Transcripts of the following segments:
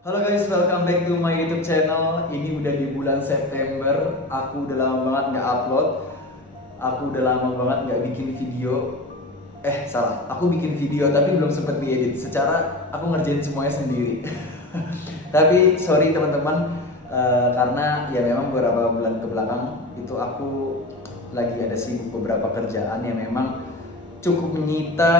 Halo guys, welcome back to my YouTube channel. Ini udah di bulan September. Aku udah lama banget nggak upload. Aku udah lama banget nggak bikin video. Salah. Aku bikin video tapi belum sempet diedit. Secara aku ngerjain semuanya sendiri. Tapi sorry teman-teman, karena ya memang beberapa bulan ke belakang itu aku lagi ada sibuk beberapa kerjaan yang memang cukup menyita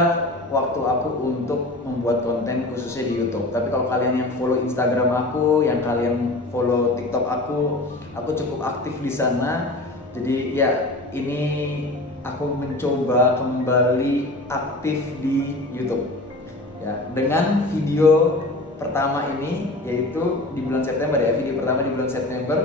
waktu aku untuk membuat konten khususnya di YouTube. Tapi kalau kalian yang follow Instagram aku, yang kalian follow TikTok aku cukup aktif di sana. Jadi ya ini aku mencoba kembali aktif di YouTube. Ya, dengan video pertama ini yaitu di bulan September ya. Video pertama di bulan September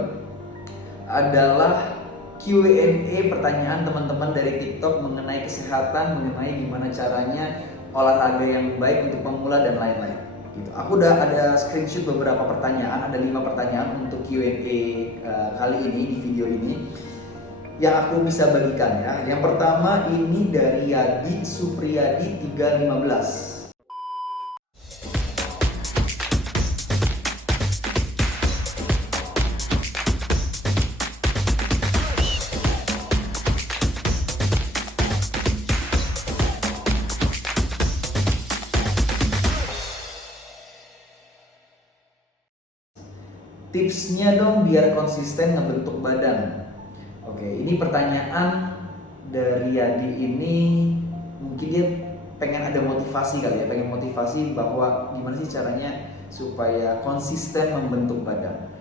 adalah Q&A pertanyaan teman-teman dari TikTok mengenai kesehatan, mengenai gimana caranya olahraga yang baik untuk pemula dan lain-lain. Gitu. Aku udah ada screenshot beberapa pertanyaan, ada 5 pertanyaan untuk Q&A kali ini di video ini yang aku bisa bagikan ya. Yang pertama ini dari Yadi Supriyadi 315. Tipsnya dong biar konsisten ngebentuk badan. Oke, ini pertanyaan dari Yadi ini, mungkin dia pengen ada motivasi kali ya, pengen motivasi bahwa gimana sih caranya supaya konsisten membentuk badan.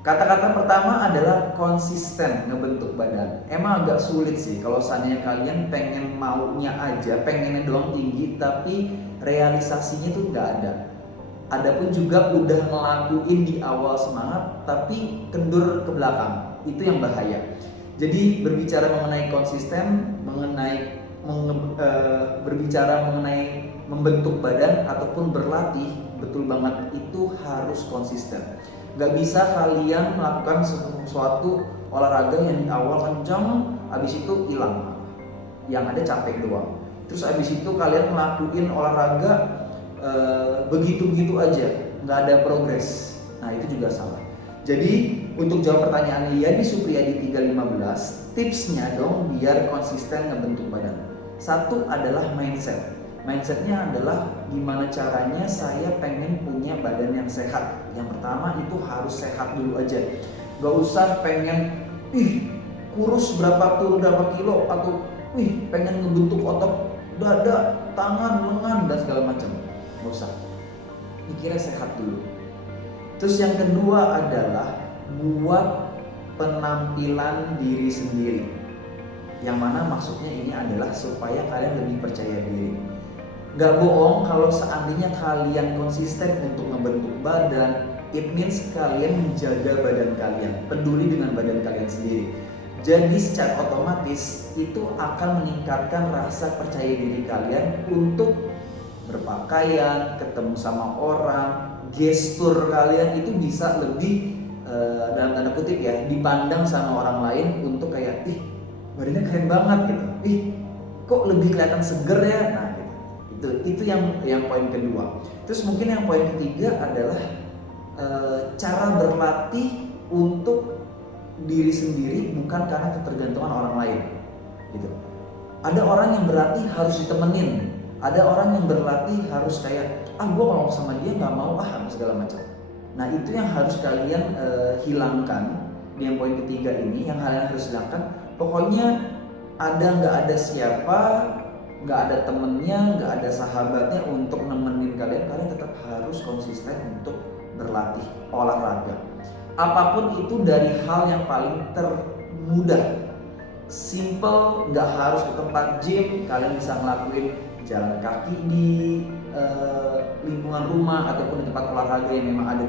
Kata-kata pertama adalah konsisten ngebentuk badan. Emang agak sulit sih kalau seandainya kalian pengen maunya aja, pengennya doang tinggi, tapi realisasinya tuh nggak ada. Adapun juga udah ngelakuin di awal semangat tapi kendur ke belakang, itu yang bahaya. Jadi berbicara mengenai konsisten, berbicara mengenai membentuk badan ataupun berlatih, betul banget itu harus konsisten. Gak bisa kalian melakukan sesuatu olahraga yang di awal kencang, abis itu hilang, yang ada capek doang. Terus abis itu kalian ngelakuin olahraga begitu-begitu aja, nggak ada progres. Nah itu juga salah. Jadi untuk jawab pertanyaan Yadi Supriyadi 315, tipsnya dong biar konsisten ngebentuk badan. Satu adalah mindset. Mindsetnya adalah gimana caranya saya pengen punya badan yang sehat. Yang pertama itu harus sehat dulu aja. Gak usah pengen kurus berapa turun berapa kilo, atau pengen ngebentuk otot dada, tangan, lengan dan segala macam. Gak usah, mikirnya sehat dulu. Terus yang kedua adalah buat penampilan diri sendiri, yang mana maksudnya ini adalah supaya kalian lebih percaya diri. Gak bohong kalau seandainya kalian konsisten untuk membentuk badan, it means kalian menjaga badan kalian, peduli dengan badan kalian sendiri. Jadi secara otomatis itu akan meningkatkan rasa percaya diri kalian untuk berpakaian, ketemu sama orang, gestur kalian itu bisa lebih dalam tanda kutip ya, dipandang sama orang lain untuk kayak badannya keren banget gitu, kok lebih kelihatan seger ya. Nah gitu. Itu yang poin kedua. Terus mungkin yang poin ketiga adalah cara berlatih untuk diri sendiri, bukan karena ketergantungan orang lain gitu. Ada orang yang berlatih harus ditemenin, ada orang yang berlatih harus kayak gue kalau sama dia nggak mau segala macam. Nah itu yang harus kalian hilangkan di yang poin ketiga ini, yang kalian harus hilangkan. Pokoknya nggak ada siapa, nggak ada temennya, nggak ada sahabatnya untuk nemenin kalian. Kalian tetap harus konsisten untuk berlatih olahraga. Apapun itu, dari hal yang paling termudah, simple, nggak harus ke tempat gym. Kalian bisa ngelakuin jalan kaki di lingkungan rumah ataupun di tempat olahraga yang memang ada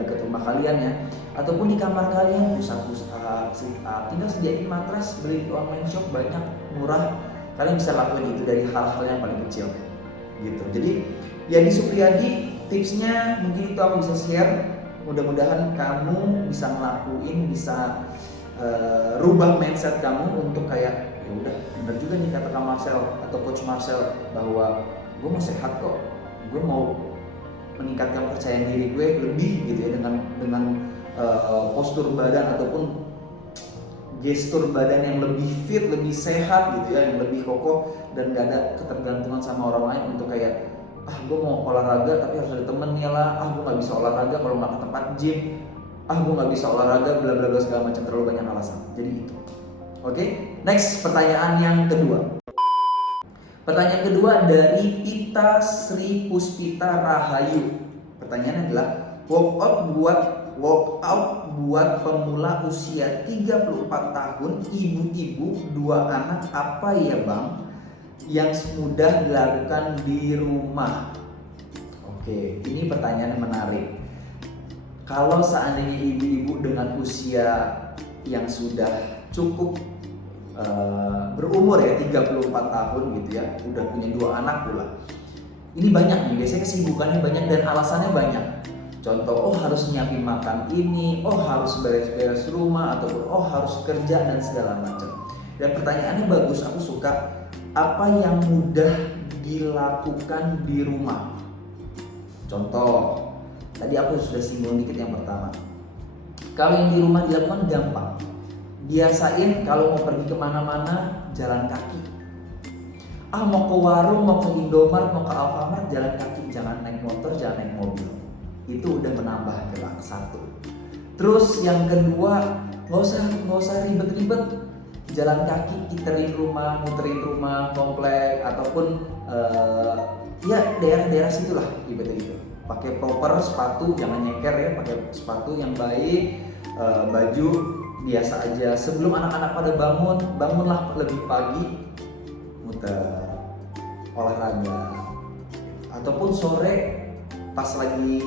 dekat rumah kalian ya, ataupun di kamar kalian, push up, sit up, tinggal sediain matras, beli di online shop banyak, murah. Kalian bisa lakuin itu dari hal-hal yang paling kecil gitu. Jadi Yadi Supriyadi, tipsnya mungkin itu aku bisa share. Mudah-mudahan kamu bisa ngelakuin, bisa rubah mindset kamu untuk kayak ya udah, benar juga nih kata Kak Marcel atau Coach Marcel bahwa gue mau sehat kok, gue mau meningkatkan kepercayaan diri gue lebih gitu ya, dengan postur badan ataupun gestur badan yang lebih fit, lebih sehat gitu ya, yang lebih kokoh dan gak ada ketergantungan sama orang lain untuk kayak gue mau olahraga tapi harus ada temennya lah, gue gak bisa olahraga kalau gak ke tempat gym, gue gak bisa olahraga bla bla bla segala macam, terlalu banyak alasan. Jadi itu. Oke, next pertanyaan yang kedua. Pertanyaan kedua dari Pita Sri Puspita Rahayu. Pertanyaannya adalah workout buat pemula usia 34 tahun, ibu-ibu, 2 anak apa ya bang yang mudah dilakukan di rumah? Oke, ini pertanyaan yang menarik. Kalau seandainya ibu-ibu dengan usia yang sudah cukup berumur ya 34 tahun gitu ya, udah punya 2 anak pula, ini banyak nih, biasanya kesibukannya banyak dan alasannya banyak. Contoh, harus nyiapin makan ini, harus beres-beres rumah, ataupun harus kerja dan segala macam. Dan pertanyaannya bagus, aku suka. Apa yang mudah dilakukan di rumah? Contoh, tadi aku sudah singgung dikit yang pertama. Kalau yang di rumah dilakukan gampang. Biasain kalau mau pergi kemana-mana jalan kaki. Mau ke warung, mau ke Indomaret, mau ke Alfamart jalan kaki, jangan naik motor, jangan naik mobil. Itu udah menambah gerak, satu. Terus yang kedua, nggak usah ribet-ribet, jalan kaki muterin rumah komplek ataupun ya daerah-daerah situlah ibaratnya gitu. Pakai proper sepatu, jangan nyeker ya, pakai sepatu yang baik, baju biasa aja. Sebelum anak-anak pada bangunlah lebih pagi, muter, olahraga, ataupun sore pas lagi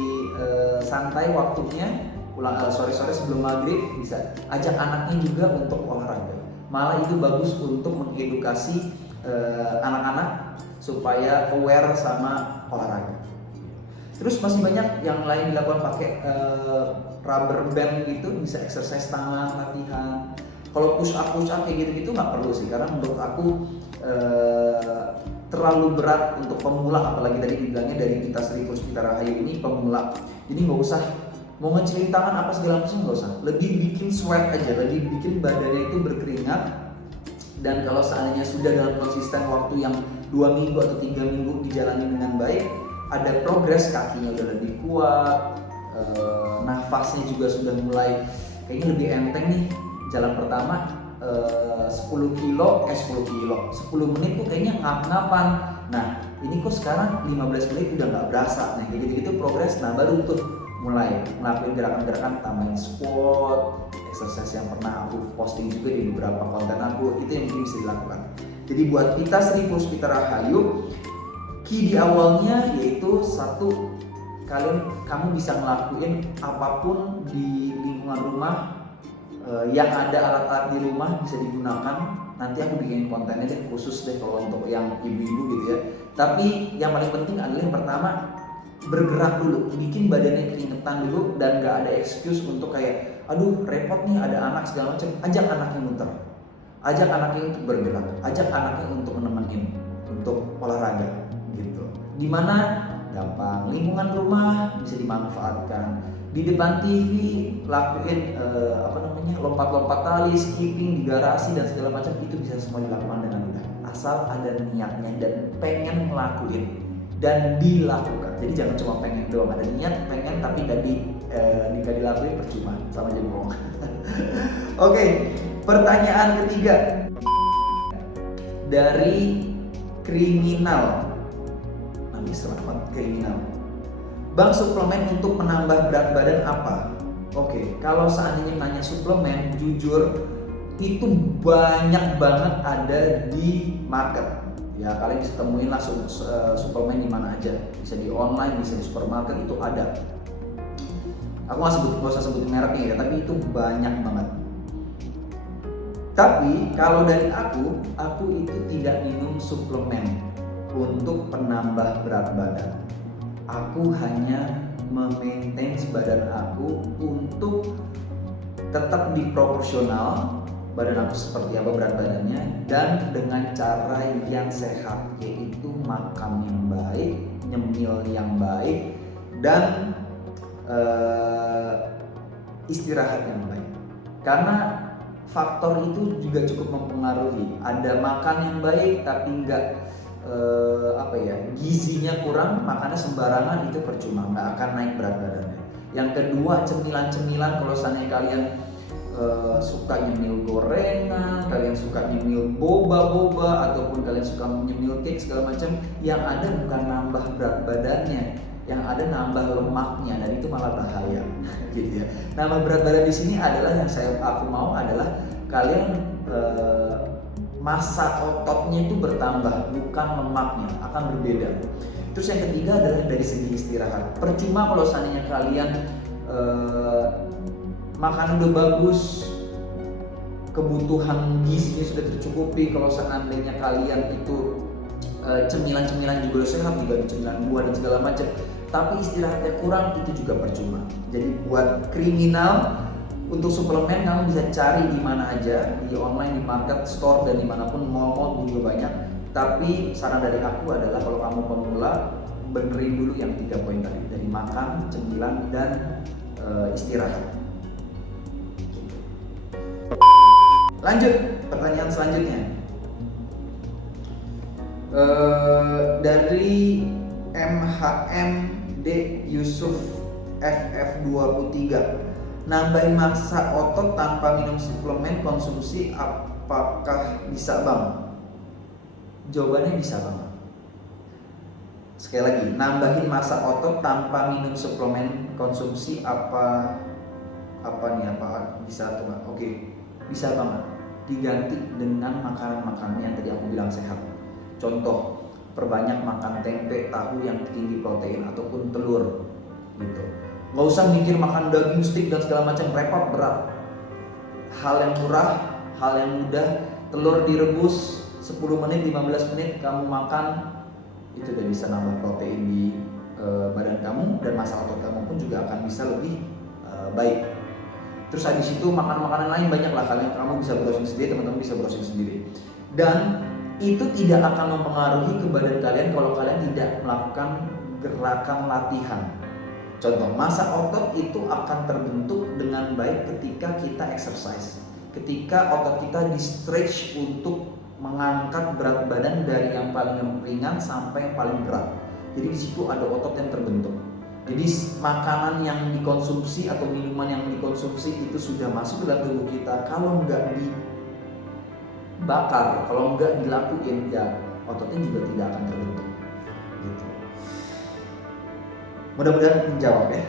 santai waktunya, sore-sore sebelum maghrib bisa ajak anaknya juga untuk olahraga. Malah itu bagus untuk mengedukasi anak-anak supaya aware sama olahraga. Terus masih banyak yang lain dilakukan pakai rubber band gitu, bisa exercise tangan, latihan. Kalau push up kayak gitu nggak perlu sih, karena menurut aku terlalu berat untuk pemula, apalagi tadi dibilangnya dari Pita Sri Puspita Rahayu ini pemula. Jadi nggak usah mau ngecilin tangan apa segala macam, nggak usah. Lebih bikin sweat aja, lebih bikin badannya itu berkeringat. Dan kalau seandainya sudah dalam konsisten waktu yang 2 minggu atau 3 minggu dijalani dengan baik, ada progres, kakinya udah lebih kuat, nafasnya juga sudah mulai kayaknya lebih enteng nih. Jalan pertama 10 menit tuh kayaknya ngap-ngapan. Nah ini kok sekarang 15 menit udah nggak berasa. Nah gitu-gitu progres, nah baru tuh mulai ngelakuin gerakan-gerakan, tambahin squat, exercise yang pernah aku posting juga di beberapa konten aku, itu yang mungkin bisa dilakukan. Jadi buat Pita Sri Puspita Rahayu, key di awalnya yaitu satu, kamu bisa ngelakuin apapun di lingkungan rumah, yang ada alat-alat di rumah bisa digunakan. Nanti aku bikin kontennya deh khusus deh kalau untuk yang ibu-ibu gitu ya. Tapi yang paling penting adalah yang pertama, bergerak dulu, bikin badannya keringetan dulu, dan gak ada excuse untuk kayak aduh repot nih ada anak segala macam. Ajak anaknya muter, ajak anaknya untuk bergerak, ajak anaknya untuk menemenin untuk olahraga gitu. Dimana gampang, lingkungan rumah bisa dimanfaatkan. Di depan TV lakuin lompat-lompat tali, skipping di garasi dan segala macam, itu bisa semua dilakukan dengan mudah asal ada niatnya dan pengen ngelakuin dan dilakukan. Jadi jangan cuma pengen doang, ada niat pengen tapi nggak dilakuin, percuma, sama aja bohong. Oke, pertanyaan ketiga dari kriminal. Selamat kriminal. Bang, suplemen untuk menambah berat badan apa? Oke, kalau seandainya nanya suplemen, jujur itu banyak banget ada di market. Ya kalian bisa temuin lah suplemen di mana aja, bisa di online, bisa di supermarket, itu ada. Aku nggak usah sebutin mereknya ya, tapi itu banyak banget. Tapi kalau dari aku itu tidak minum suplemen untuk penambah berat badan. Aku hanya memaintain badan aku untuk tetap di proporsional badan aku seperti apa berat badannya, dan dengan cara yang sehat, yaitu makan yang baik, nyemil yang baik, dan istirahat yang baik. Karena faktor itu juga cukup mempengaruhi. Ada makan yang baik tapi gizinya kurang, makannya sembarangan, itu percuma, nggak akan naik berat badannya. Yang kedua, cemilan-cemilan. Kalau seandainya kalian suka nyemil gorengan, kalian suka nyemil boba-boba, ataupun kalian suka nyemil cake segala macam, yang ada bukan nambah berat badannya, yang ada nambah lemaknya, dan itu malah bahaya gitu ya. Nambah berat badan di sini adalah yang aku mau adalah kalian massa ototnya itu bertambah, bukan lemaknya, akan berbeda. Terus yang ketiga adalah dari segi istirahat. Percuma kalau seandainya kalian makan udah bagus, kebutuhan gizinya sudah tercukupi, kalau seandainya kalian itu cemilan-cemilan juga udah sehat, juga cemilan buah dan segala macam, tapi istirahatnya kurang, itu juga percuma. Jadi buat kriminal, untuk suplemen kamu bisa cari di mana aja, di online, di market, store, dan dimanapun, mall-mall juga banyak. Tapi saran dari aku adalah kalau kamu pemula, benerin dulu yang 3 poin tadi, dari makan, cemilan, dan istirahat. Lanjut, pertanyaan selanjutnya dari MHMD Yusuf FF23. Nambahin massa otot tanpa minum suplemen konsumsi, apakah bisa bang? Jawabannya bisa bang. Sekali lagi, nambahin massa otot tanpa minum suplemen konsumsi apa bisa tuh bang? Oke, bisa banget. Diganti dengan makanan-makanan yang tadi aku bilang sehat. Contoh, perbanyak makan tempe, tahu yang tinggi protein, ataupun telur gitu. Nggak usah mikir makan daging steak dan segala macam, repot, berat. Hal yang murah, hal yang mudah, telur direbus 10 menit, 15 menit kamu makan, itu udah bisa nambah protein di badan kamu, dan massa otot kamu pun juga akan bisa lebih baik. Terus habis itu makanan-makanan lain banyak lah, kamu bisa browsing sendiri, teman-teman bisa browsing sendiri. Dan itu tidak akan mempengaruhi ke badan kalian kalau kalian tidak melakukan gerakan latihan. Contoh, massa otot itu akan terbentuk dengan baik ketika kita exercise. Ketika otot kita di stretch untuk mengangkat berat badan dari yang paling ringan sampai yang paling berat. Jadi di situ ada otot yang terbentuk. Jadi makanan yang dikonsumsi atau minuman yang dikonsumsi itu sudah masuk ke dalam tubuh kita. Kalau nggak dibakar, kalau nggak dilakuin, ya ototnya juga tidak akan terbentuk. Gitu. Mudah-mudahan menjawab ya.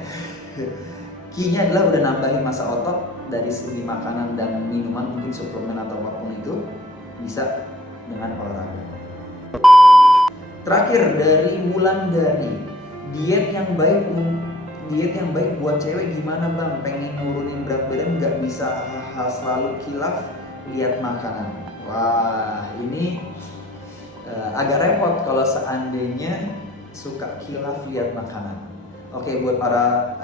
Key-nya adalah udah nambahin massa otot dari segi makanan dan minuman, mungkin suplemen atau apapun itu, bisa dengan olahraga. Terakhir dari Wulandari. Diet yang baik buat cewek gimana bang? Pengen nurunin berat badan nggak bisa selalu kilaf lihat makanan. Wah, ini agak repot kalau seandainya suka kilaf lihat makanan. Oke, buat para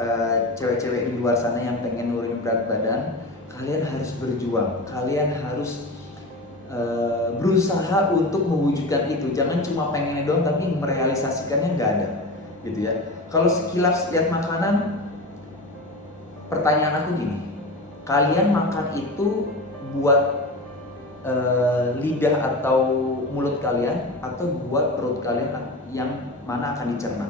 cewek-cewek di luar sana yang pengen nurunin berat badan, kalian harus berjuang. Kalian harus berusaha untuk mewujudkan itu. Jangan cuma pengennya doang tapi merealisasikannya nggak ada. Gitu ya. Kalau sekilas lihat makanan, pertanyaan aku gini, kalian makan itu buat lidah atau mulut kalian, atau buat perut kalian yang mana akan dicerna?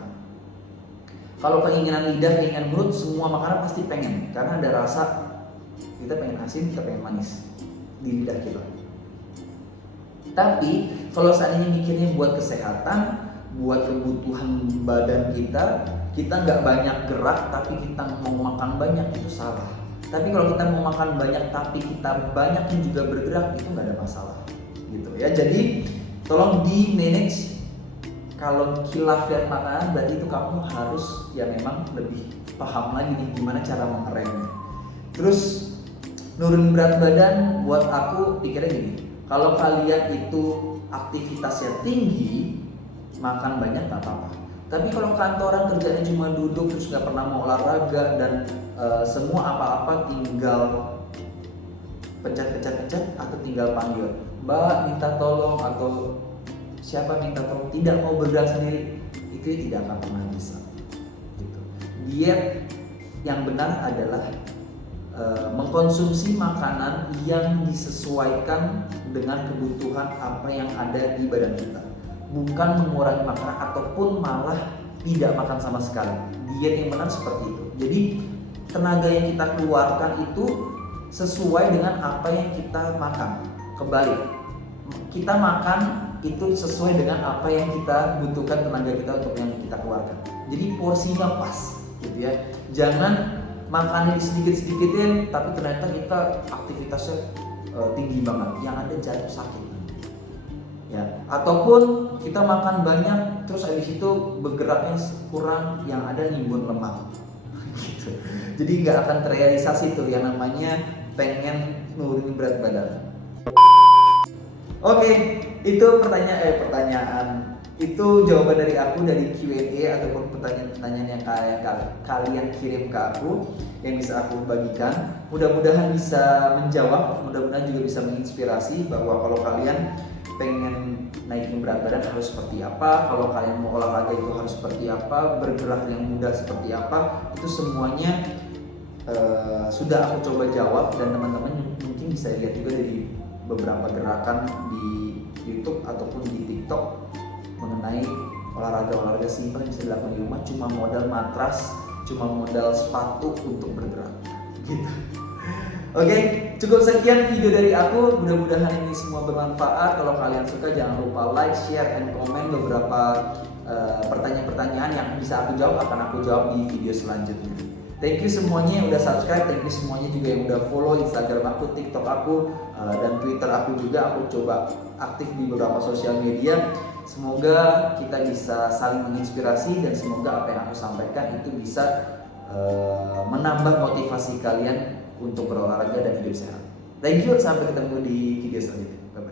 Kalau keinginan lidah, keinginan mulut, semua makanan pasti pengen, karena ada rasa, kita pengen asin, kita pengen manis di lidah kita. Tapi kalau seandainya mikirnya buat kesehatan, buat kebutuhan badan kita nggak banyak gerak tapi kita mau makan banyak, itu salah. Tapi kalau kita mau makan banyak tapi kita banyak juga bergerak, itu nggak ada masalah gitu ya. Jadi tolong di manage. Kalau kilaf lihat makanan, berarti itu kamu harus ya memang lebih paham lagi nih gimana cara mengeremnya. Terus nurunin berat badan, buat aku pikirnya gini, kalau kalian itu aktivitasnya tinggi, makan banyak gak apa-apa. Tapi kalau kantoran kerjanya cuma duduk terus gak pernah mau olahraga, dan semua apa-apa tinggal pencet atau tinggal panggil mbak minta tolong, atau siapa minta tolong, tidak mau bergerak sendiri, itu tidak akan pernah bisa gitu. Diet yang benar adalah mengkonsumsi makanan yang disesuaikan dengan kebutuhan apa yang ada di badan kita, bukan mengurangi makanan ataupun malah tidak makan sama sekali. Diet yang benar seperti itu. Jadi tenaga yang kita keluarkan itu sesuai dengan apa yang kita makan. Kembali, kita makan itu sesuai dengan apa yang kita butuhkan, tenaga kita untuk yang kita keluarkan. Jadi porsinya pas, gitu ya. Jangan makannya sedikit-sedikitin, tapi ternyata kita aktivitasnya tinggi banget, yang ada jatuh sakit. Ya, ataupun kita makan banyak, terus habis itu bergeraknya kurang, yang ada nimbun lemak. Gitu. Jadi nggak akan terrealisasi tuh yang namanya pengen nurunin berat badan. Oke, itu pertanyaan itu jawaban dari aku dari Q&A ataupun pertanyaan-pertanyaan yang kalian kirim ke aku yang bisa aku bagikan. Mudah-mudahan bisa menjawab, mudah-mudahan juga bisa menginspirasi bahwa kalau kalian pengen naikin berat badan harus seperti apa, kalau kalian mau olahraga itu harus seperti apa, bergerak yang mudah seperti apa, itu semuanya sudah aku coba jawab, dan teman-teman mungkin bisa lihat juga dari beberapa gerakan di YouTube ataupun di TikTok mengenai olahraga simpel yang bisa dilakukan di rumah, cuma modal matras, cuma modal sepatu untuk bergerak gitu. Oke, cukup sekian video dari aku. Mudah-mudahan ini semua bermanfaat. Kalau kalian suka jangan lupa like, share, and comment beberapa pertanyaan-pertanyaan yang bisa aku jawab, akan aku jawab di video selanjutnya. Thank you semuanya yang udah subscribe, thank you semuanya juga yang udah follow Instagram aku, TikTok aku, dan Twitter aku juga. Aku coba aktif di beberapa sosial media. Semoga kita bisa saling menginspirasi, dan semoga apa yang aku sampaikan itu bisa menambah motivasi kalian untuk berolahraga dan hidup sehat. Thank you, sampai ketemu di video selanjutnya. Bye bye.